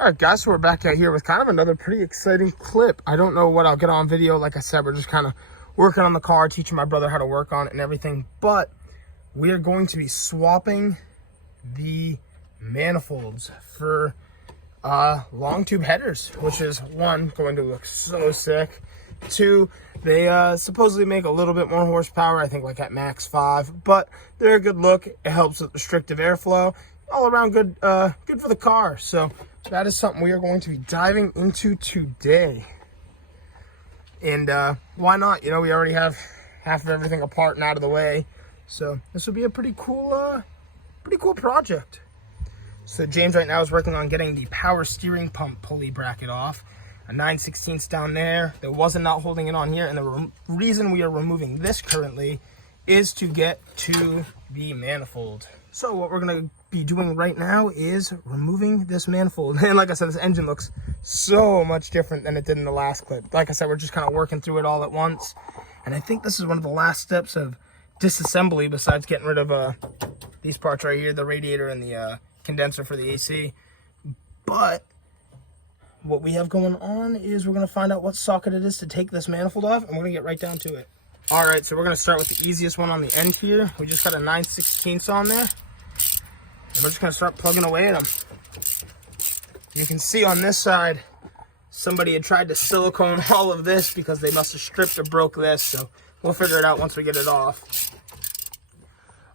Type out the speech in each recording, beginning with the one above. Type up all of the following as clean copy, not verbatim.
All right, guys, so we're back out here with kind of another pretty exciting clip. I don't know what I'll get on video. Like I said, we're just kind of working on the car, teaching my brother how to work on it and everything. But we are going to be swapping the manifolds for long tube headers, which is, one, going to look so sick. Two, they supposedly make a little bit more horsepower, I think like at max 5, but they're a good look. It helps with restrictive airflow. All around good, good for the car. So that is something we are going to be diving into today. And why not? You know, we already have half of everything apart and out of the way. So this will be a pretty cool project. So James right now is working on getting the power steering pump pulley bracket off. A 9/16 down there. There was a nut holding it on here. And the reason we are removing this currently is to get to the manifold. So what we're going to be doing right now is removing this manifold. And like I said, this engine looks so much different than it did in the last clip. Like I said, we're just kind of working through it all at once. And I think this is one of the last steps of disassembly besides getting rid of these parts right here, the radiator and the condenser for the AC. But what we have going on is we're going to find out what socket it is to take this manifold off, and we're going to get right down to it. All right, so we're going to start with the easiest one on the end here. We just got a 9/16 on there. And we're just going to start plugging away at them. You can see on this side, somebody had tried to silicone all of this because they must have stripped or broke this. So we'll figure it out once we get it off.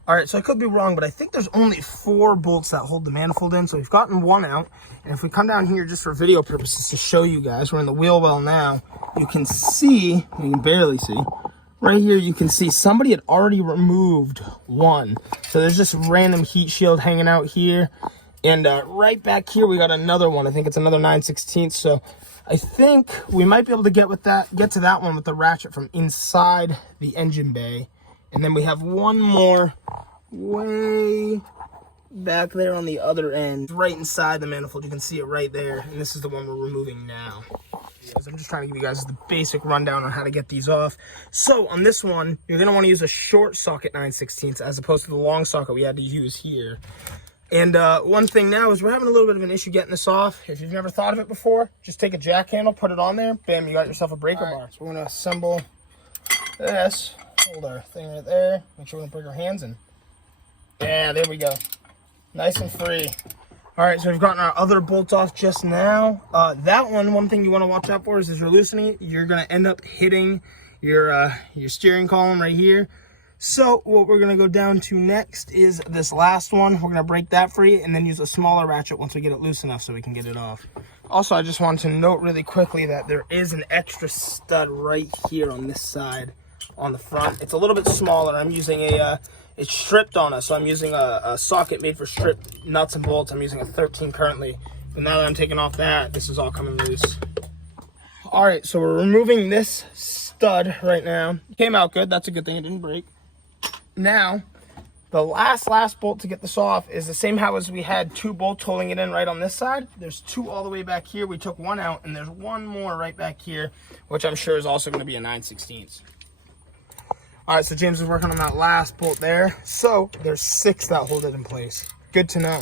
All right, so I could be wrong, but I think there's only 4 bolts that hold the manifold in. So we've gotten one out. And if we come down here just for video purposes to show you guys, we're in the wheel well now. You can see, you can barely see, right here you can see somebody had already removed one. So there's just random heat shield hanging out here. And right back here we got another one. I think it's another 9/16. So I think we might be able to get to that one with the ratchet from inside the engine bay. And then we have one more way back there on the other end, right inside the manifold. You can see it right there. And this is the one we're removing now. I'm just trying to give you guys the basic rundown on how to get these off. So on this one, you're going to want to use a short socket 9/16 as opposed to the long socket we had to use here. And one thing now is we're having a little bit of an issue getting this off. If you've never thought of it before, just take a jack handle, put it on there, bam, you got yourself a breaker bar. So we're going to assemble this. Hold our thing right there. Make sure we don't break our hands in. Yeah, there we go. Nice and free. All right, so we've gotten our other bolt off just now. That one thing you want to watch out for is as you're loosening it, you're going to end up hitting your steering column right here. So what we're going to go down to next is this last one. We're going to break that free and then use a smaller ratchet once we get it loose enough so we can get it off. Also, I just wanted to note really quickly that there is an extra stud right here on this side on the front. It's a little bit smaller. I'm using it's stripped on us, so I'm using a socket made for stripped nuts and bolts. I'm using a 13 currently, but now that I'm taking off that, this is all coming loose. All right, so we're removing this stud right now. Came out good. That's a good thing. It didn't break. Now, the last bolt to get this off is the same how as we had 2 bolts holding it in right on this side. There's 2 all the way back here. We took one out, and there's one more right back here, which I'm sure is also going to be a 9/16. All right, so James is working on that last bolt there. So there's 6 that hold it in place. Good to know.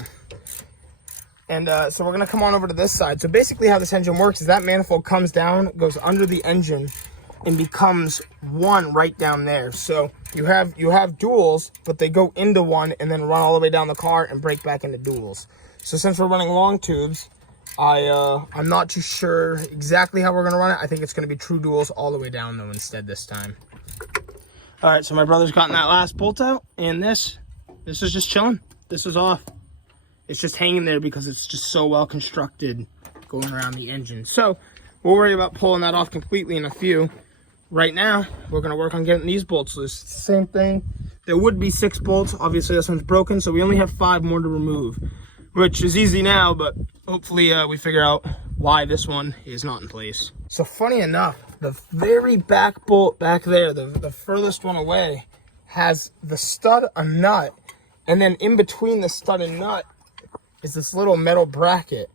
And so we're going to come on over to this side. So basically how this engine works is that manifold comes down, goes under the engine, and becomes one right down there. So you have duals, but they go into one and then run all the way down the car and break back into duals. So since we're running long tubes, I'm not too sure exactly how we're going to run it. I think it's going to be true duals all the way down though instead this time. All right, so my brother's gotten that last bolt out, and this is just chilling. This is off. It's just hanging there because it's just so well constructed going around the engine. So we'll worry about pulling that off completely in a few. Right now, we're going to work on getting these bolts loose. Same thing. There would be 6 bolts. Obviously, this one's broken, so we only have 5 more to remove, which is easy now, but hopefully we figure out why this one is not in place. So funny enough, the very back bolt back there, the furthest one away, has the stud, a nut, and then in between the stud and nut is this little metal bracket.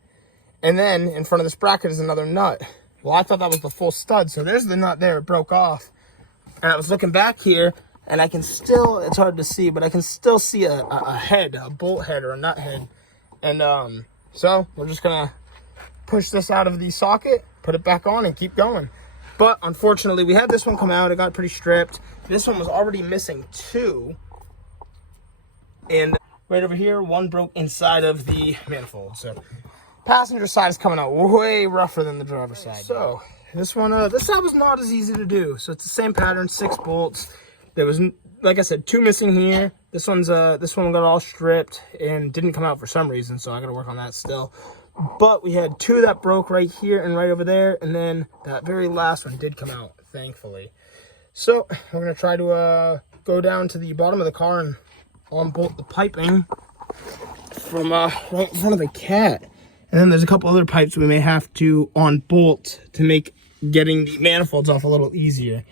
And then in front of this bracket is another nut. Well, I thought that was the full stud, so there's the nut there, it broke off. And I was looking back here, and I can still, it's hard to see, but I can still see a head, a bolt head or a nut head. And so we're just gonna push this out of the socket, put it back on, and keep going. But unfortunately, we had this one come out. It got pretty stripped. This one was already missing 2. And right over here, 1 broke inside of the manifold. So passenger side is coming out way rougher than the driver's side. So this one, this side was not as easy to do. So it's the same pattern, 6 bolts. There was, like I said, 2 missing here. This one got all stripped and didn't come out for some reason. So I got to work on that still. But we had 2 that broke right here and right over there. And then that very last one did come out, thankfully. So we're going to try to go down to the bottom of the car and unbolt the piping from right in front of the cat. And then there's a couple other pipes we may have to unbolt to make getting the manifolds off a little easier.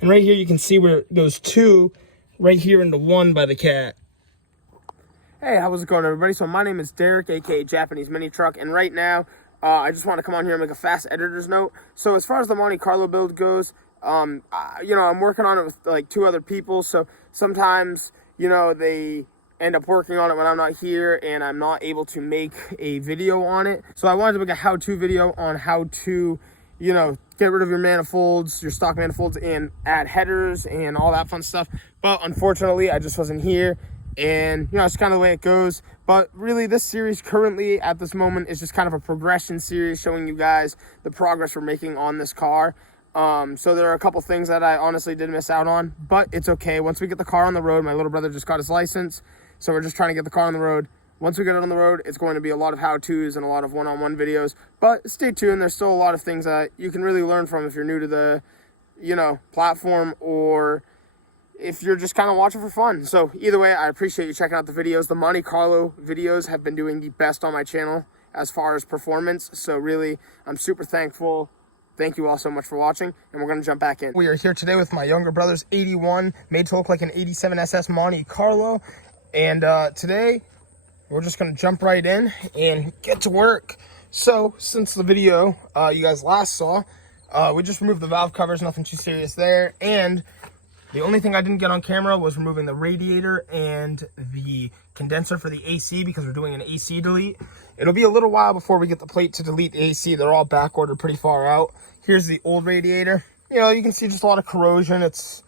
And right here you can see where it goes 2 right here into 1 by the cat. Hey, how's it going, everybody? So my name is Derek, aka Japanese Minitruck, and right now I just want to come on here and make a fast editor's note. So as far as the Monte Carlo build goes, you know, I'm working on it with like 2 other people, so sometimes, you know, they end up working on it when I'm not here and I'm not able to make a video on it. So I wanted to make a how-to video on how to, you know, get rid of your manifolds, your stock manifolds, and add headers and all that fun stuff. But unfortunately, I just wasn't here, and, you know, it's kind of the way it goes. But really, this series currently at this moment is just kind of a progression series showing you guys the progress we're making on this car. So there are a couple things that I honestly did miss out on, but it's okay. Once we get the car on the road, my little brother just got his license, so we're just trying to get the car on the road. Once we get it on the road, it's going to be a lot of how-tos and a lot of one-on-one videos. But stay tuned. There's still a lot of things that you can really learn from if you're new to the, you know, platform, or if you're just kind of watching for fun. So either way, I appreciate you checking out the videos. The Monte Carlo videos have been doing the best on my channel as far as performance. So really, I'm super thankful. Thank you all so much for watching, and we're going to jump back in. We are here today with my younger brother's 81, made to look like an 87 SS Monte Carlo. And today, we're just going to jump right in and get to work. So, since the video you guys last saw, we just removed the valve covers, nothing too serious there. And the only thing I didn't get on camera was removing the radiator and the condenser for the AC, because we're doing an AC delete. It'll be a little while before we get the plate to delete the AC. They're all back ordered pretty far out. Here's the old radiator. You know, you can see just a lot of corrosion. It's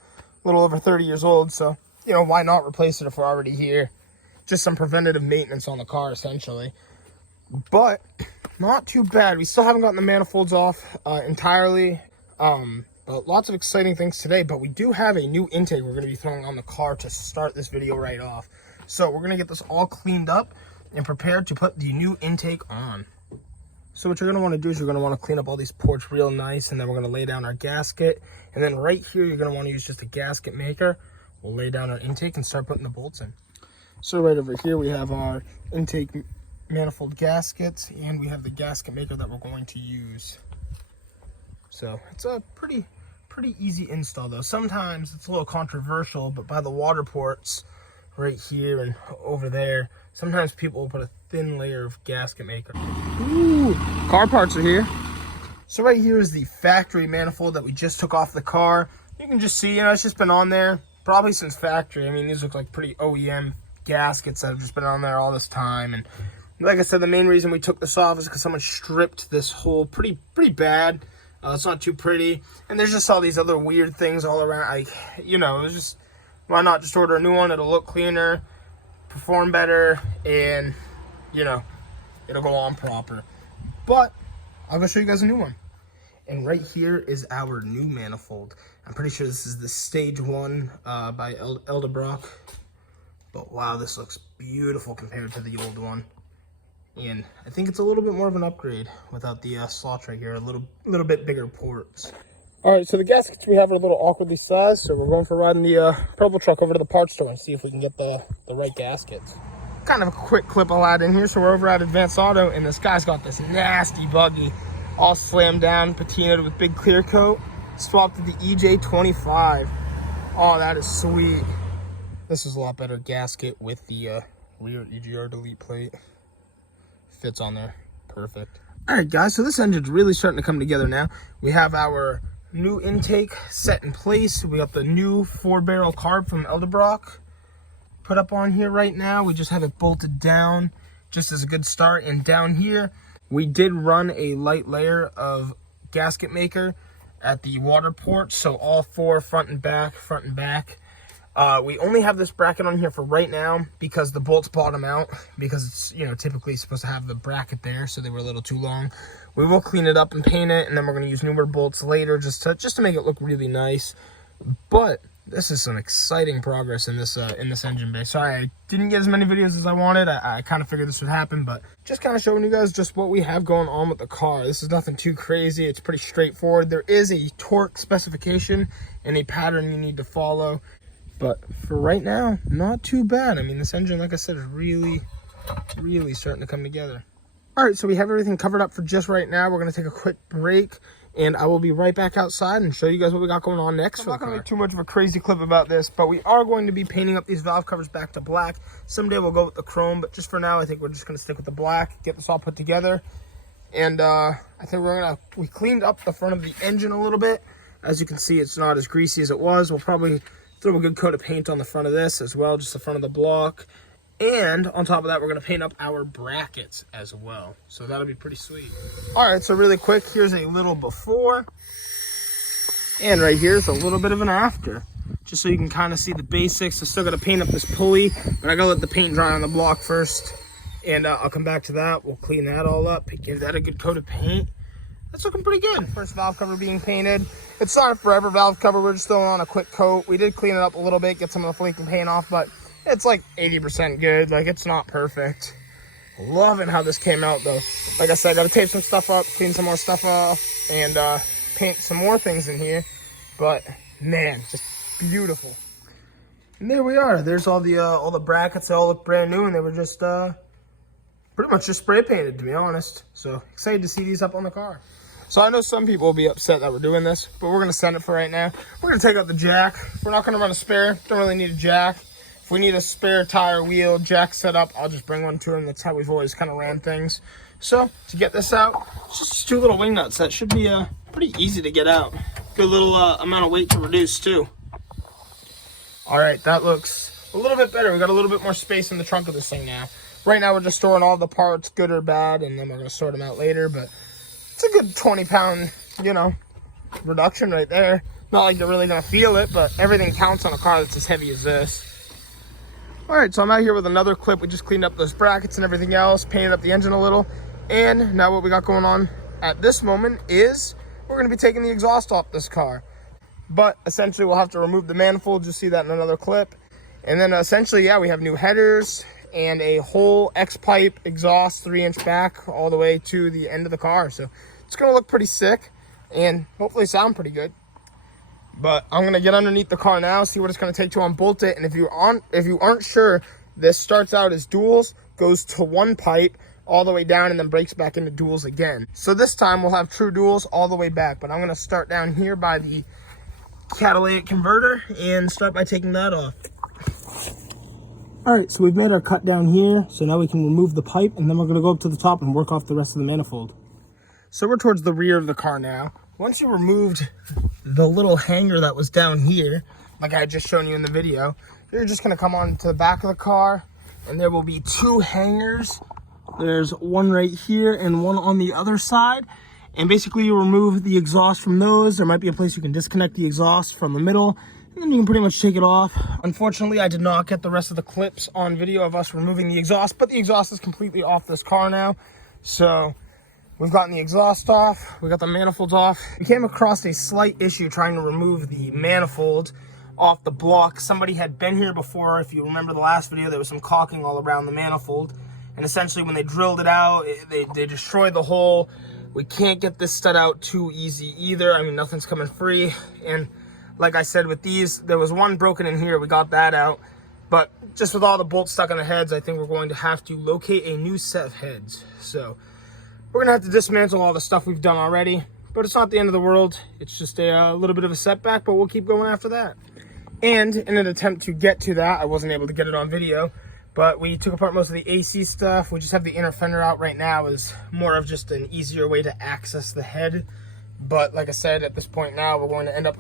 a little over 30 years old, so, you know, why not replace it if we're already here? Just some preventative maintenance on the car, essentially. But not too bad. We still haven't gotten the manifolds off entirely. But lots of exciting things today. But we do have a new intake we're going to be throwing on the car to start this video right off. So we're going to get this all cleaned up and prepared to put the new intake on. So what you're going to want to do is you're going to want to clean up all these ports real nice, and then we're going to lay down our gasket. And then right here, you're going to want to use just a gasket maker. We'll lay down our intake and start putting the bolts in. So right over here, we have our intake manifold gaskets, and we have the gasket maker that we're going to use. So it's a pretty easy install, though. Sometimes it's a little controversial, but by the water ports right here and over there, sometimes people will put a thin layer of gasket maker. Ooh, car parts are here. So right here is the factory manifold that we just took off the car. You can just see, you know, it's just been on there probably since factory. I mean, these look like pretty OEM gaskets that have just been on there all this time. And like I said, the main reason we took this off is because someone stripped this hole pretty bad. It's not too pretty, and there's just all these other weird things all around. Like, you know, it's just, why not just order a new one? It'll look cleaner, perform better, and, you know, it'll go on proper. But I'll go show you guys a new one. And right here is our new manifold. I'm pretty sure this is the stage 1 by Eldebrock. But wow, this looks beautiful compared to the old one. And I think it's a little bit more of an upgrade without the slots right here, a little bit bigger ports. All right, so the gaskets we have are a little awkwardly sized, so we're going for riding the purple truck over to the parts store and see if we can get the right gaskets. Kind of a quick clip I'll add in here. So we're over at Advanced Auto, and this guy's got this nasty buggy, all slammed down, patinaed with big clear coat, swapped to the EJ25. Oh, that is sweet. This is a lot better gasket with the rear EGR delete plate. Fits on there perfect. All right, guys, so this engine's really starting to come together now. We have our new intake set in place. We got the new 4-barrel carb from Eldebrock put up on here right now. We just have it bolted down just as a good start. And down here We did run a light layer of gasket maker at the water port, so all four, front and back. We only have this bracket on here for right now because the bolts bottom out, because it's, you know, typically supposed to have the bracket there, so they were a little too long. We will clean it up and paint it, and then we're going to use newer bolts later just to make it look really nice. But this is some exciting progress in this engine bay. Sorry, I didn't get as many videos as I wanted. I kind of figured this would happen, but just kind of showing you guys just what we have going on with the car. This is nothing too crazy. It's pretty straightforward. There is a torque specification and a pattern you need to follow. But for right now, not too bad. I mean, this engine, like I said, is really starting to come together. All right, so we have everything covered up for just right now. We're going to take a quick break, and I will be right back outside and show you guys what we got going on next. I'm not going to make too much of a crazy clip about this, but we are going to be painting up these valve covers back to black. Someday we'll go with the chrome, but just for now, I think we're just going to stick with the black, get this all put together. And I think we cleaned up the front of the engine a little bit. As you can see, it's not as greasy as it was. We'll probably throw a good coat of paint on the front of this as well, just the front of the block. And on top of that, we're going to paint up our brackets as well. So that'll be pretty sweet. All right, so really quick, here's a little before. And right here's a little bit of an after. Just so you can kind of see the basics. I still got to paint up this pulley, but I got to let the paint dry on the block first. And I'll come back to that. We'll clean that all up, give that a good coat of paint. That's looking pretty good. First valve cover being painted. It's not a forever valve cover. We're just throwing on a quick coat. We did clean it up a little bit, get some of the flake and paint off, but it's like 80% good. Like, it's not perfect. Loving how this came out, though. Like I said, I got to tape some stuff up, clean some more stuff off, and paint some more things in here. But, man, just beautiful. And there we are. There's all the brackets. They all look brand new, and they were just pretty much just spray painted, to be honest. So, excited to see these up on the car. So I know some people will be upset that we're doing this, but we're going to send it for right now. We're going to take out the jack. We're not going to run a spare. Don't really need a jack. If we need a spare tire, wheel, jack set up, I'll just bring one to him. That's how we've always kind of ran things. So to get this out, it's just two little wing nuts. That should be pretty easy to get out. Good little amount of weight to reduce too. All right, that looks a little bit better. We got a little bit more space in the trunk of this thing now. Right now we're just storing all the parts, good or bad, and then we're going to sort them out later. But it's a good 20-pound, reduction right there. Not like you're really going to feel it, but everything counts on a car that's as heavy as this. All right, so I'm out here with another clip. We just cleaned up those brackets and everything else, painted up the engine a little. And now what we got going on at this moment is we're going to be taking the exhaust off this car. But essentially, we'll have to remove the manifold. You'll see that in another clip. And then essentially, yeah, we have new headers and a whole X-pipe exhaust 3-inch back all the way to the end of the car. So it's going to look pretty sick and hopefully sound pretty good. But I'm going to get underneath the car now, see what it's going to take to unbolt it. And if you aren't sure, this starts out as duals, goes to one pipe all the way down, and then breaks back into duals again. So this time we'll have true duals all the way back. But I'm going to start down here by the catalytic converter and start by taking that off. All right, so we've made our cut down here. So now we can remove the pipe, and then we're going to go up to the top and work off the rest of the manifold. So we're towards the rear of the car now. Once you removed the little hanger that was down here, like I had just shown you in the video, you're just going to come on to the back of the car, and there will be two hangers. There's one right here and one on the other side. And basically you remove the exhaust from those. There might be a place you can disconnect the exhaust from the middle, and then you can pretty much take it off. Unfortunately, I did not get the rest of the clips on video of us removing the exhaust, but the exhaust is completely off this car now. So we've gotten the exhaust off, we got the manifolds off. We came across a slight issue trying to remove the manifold off the block. Somebody had been here before. If you remember the last video, there was some caulking all around the manifold. And essentially when they drilled it out, they destroyed the hole. We can't get this stud out too easy either. I mean, nothing's coming free. And like I said, with these, there was one broken in here. We got that out. But just with all the bolts stuck on the heads, I think we're going to have to locate a new set of heads. So we're going to have to dismantle all the stuff we've done already. But it's not the end of the world. It's just a little bit of a setback, but we'll keep going after that. And in an attempt to get to that, I wasn't able to get it on video, but we took apart most of the AC stuff. We just have the inner fender out right now as more of just an easier way to access the head. But like I said, at this point now, we're going to end up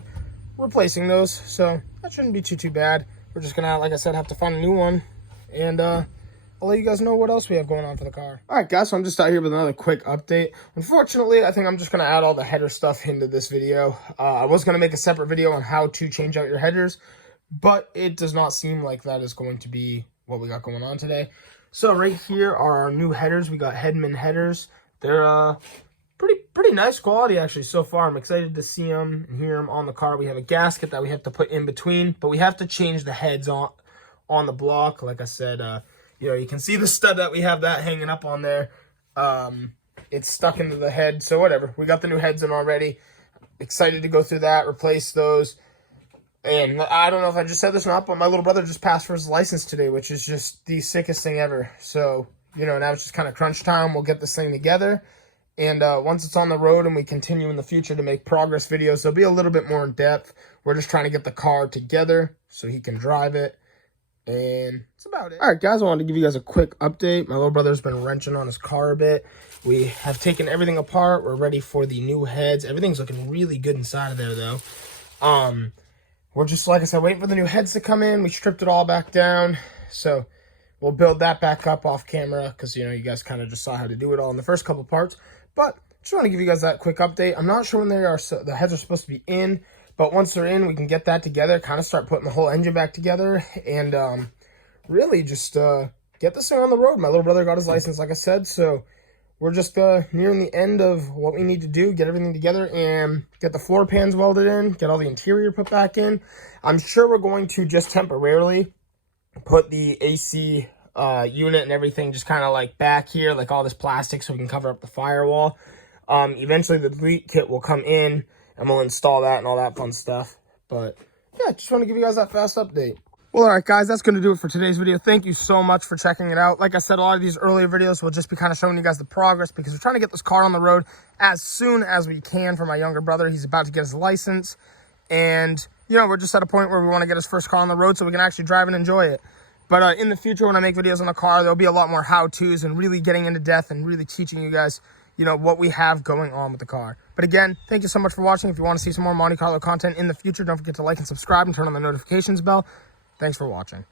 replacing those. So that shouldn't be too bad. We're just going to, like I said, have to find a new one and I'll let you guys know what else we have going on for the car. All right, guys, so I'm just out here with another quick update. Unfortunately, I think I'm just going to add all the header stuff into this video. I was going to make a separate video on how to change out your headers, but it does not seem like that is going to be what we got going on today. So right here are our new headers. We got Hedman headers. They're pretty nice quality, actually, so far. I'm excited to see them and hear them on the car. We have a gasket that we have to put in between, but we have to change the heads on the block. Like I said, you know, you can see the stud that we have that hanging up on there. It's stuck into the head, so whatever. We got the new heads in already. Excited to go through that, replace those. And I don't know if I just said this or not, but my little brother just passed for his license today, which is just the sickest thing ever. So, you know, now it's just kind of crunch time. We'll get this thing together. And once it's on the road and we continue in the future to make progress videos, they'll be a little bit more in depth. We're just trying to get the car together so he can drive it. And that's about it. All right, guys, I wanted to give you guys a quick update. My little brother's been wrenching on his car a bit. We have taken everything apart. We're ready for the new heads. Everything's looking really good inside of there, though. We're just, like I said, waiting for the new heads to come in. We stripped it all back down. So we'll build that back up off camera because, you know, you guys kind of just saw how to do it all in the first couple parts. But just want to give you guys that quick update. I'm not sure when they are. So the heads are supposed to be in. But once they're in, we can get that together, kind of start putting the whole engine back together, and really just get this thing on the road. My little brother got his license, like I said, so we're just nearing the end of what we need to do, get everything together, and get the floor pans welded in, get all the interior put back in. I'm sure we're going to just temporarily put the AC unit and everything just kind of like back here, like all this plastic, so we can cover up the firewall. Eventually, the delete kit will come in, and we'll install that and all that fun stuff. But yeah, just want to give you guys that fast update. Well, all right, guys, that's going to do it for today's video. Thank you so much for checking it out. Like I said, a lot of these earlier videos will just be kind of showing you guys the progress because we're trying to get this car on the road as soon as we can for my younger brother. He's about to get his license. And, you know, we're just at a point where we want to get his first car on the road so we can actually drive and enjoy it. But in the future, when I make videos on the car, there'll be a lot more how-tos and really getting into depth and really teaching you guys, you know, what we have going on with the car. But again, thank you so much for watching. If you want to see some more Monte Carlo content in the future, don't forget to like and subscribe and turn on the notifications bell. Thanks for watching.